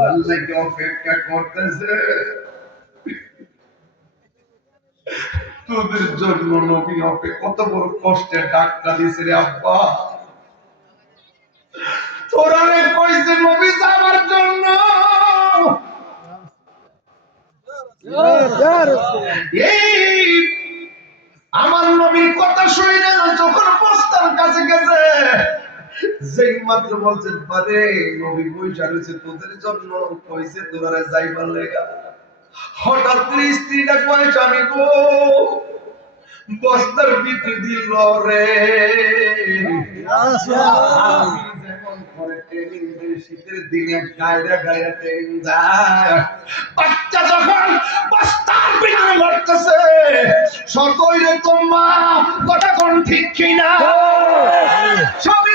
আল্লাহকে অপেক্ষা করতেছে। তোদের জন্য নবী হবে কত বড় কষ্টে ডাক্তার দিয়েছে রে আব্বা। তোরা কইছে নবী যাওয়ার জন্য এই আমার নবীর কথা শুনি না যখন পোস্টার কাছে গেছে যেই মাত্র বলছে পারে নবী বইসা রয়েছে তোদের জন্য কইছে তোরা যাইবার লেগা। হঠাৎ করে স্ত্রীটা কয় স্বামী গো বস্তার ভিতরে দিল রে। দিই, শীতের দিনে গায়রা গায়রা ট্রেনিং যায় বাচ্চা যখন বস্তার ভিতরে লড়তেছে সকলে তোমা কথা কোন ঠিক কিনা? সবই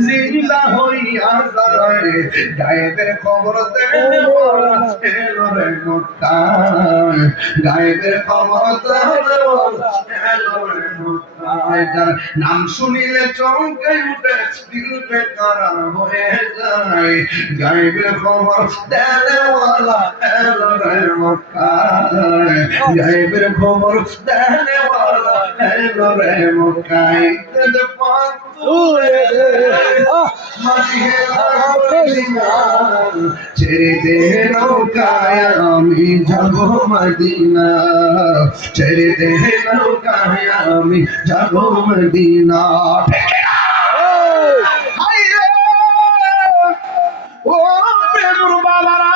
জিন্দা গায়েবের খবর দেওয়া গায়েবের খবর দেওয়া নাম শুনিলে চমকে উঠে, দিল বেকারা হয়ে যায়। গায়েবের খবর দেওয়ালা গায়েবের খবর দেওয়ালা এলো রে মক্কায় দে পাতুরে ছেড়ে দে নৌকায় আমি যাব মদিনা ছেড়ে দে নৌকায় আমি যাব মদিনা ও প্রেমর বাবারা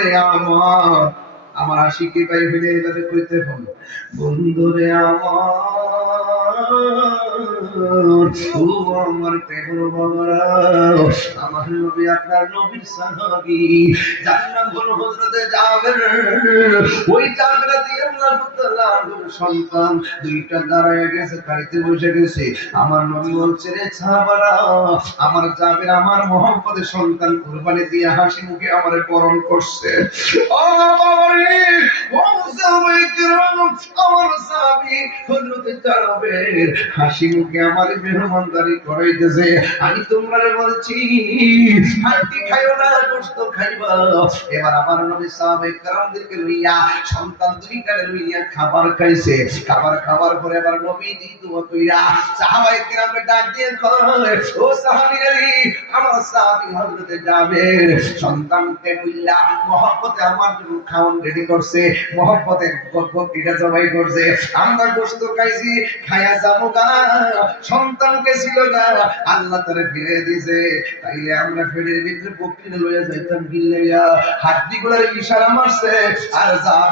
বাবা রে আমার আমার আশিকি ভাই হইলে এইভাবে কইতে হবে বন্ধুরে আমার। আমার নবী সন্তান। দুইটা দাঁড়ায় গেছে বসে গেছে। আমার নবী বলছে, রে সাহাবারা, আমার জাবের আমার মোহাম্মদের সন্তান কুরবানি দিয়ে হাসি মুখে আমারে বরণ করছে। আমার সাহাবী হাসি মুখে আমার মেহমানদারি করাইতেছে। আমি তোমরা বলছি হাতি খাইও না, গোশত খাইবা। এবার আমার নবী সাহাবায়ে কেরামদেরকে লইয়া, সন্তান দুইটারে লইয়া খাবার খাইছে। খাবার খাওয়ার পরে এবার নবী কেরামকে ডাক দিয়ে ও আমার সাহাবী হযরতে জাবের সন্তানকে কইলা মহব্বতে আমার জন্য খাওয়ান রেডি করছে। মহব্বতে বকরিটা জবাই করছে। আমরা গোশত খাইছি খায়া যাব গা। সন্তানকে ছিল গা। আল্লাহ তারে ফিরে দিছে। তাইলে আমরা ফেরের ভিতরে বকরিটা লইয়া যাইতাম গিল্লাইয়া হাড্ডি গুলার ইশারা মারছে। আর যাবে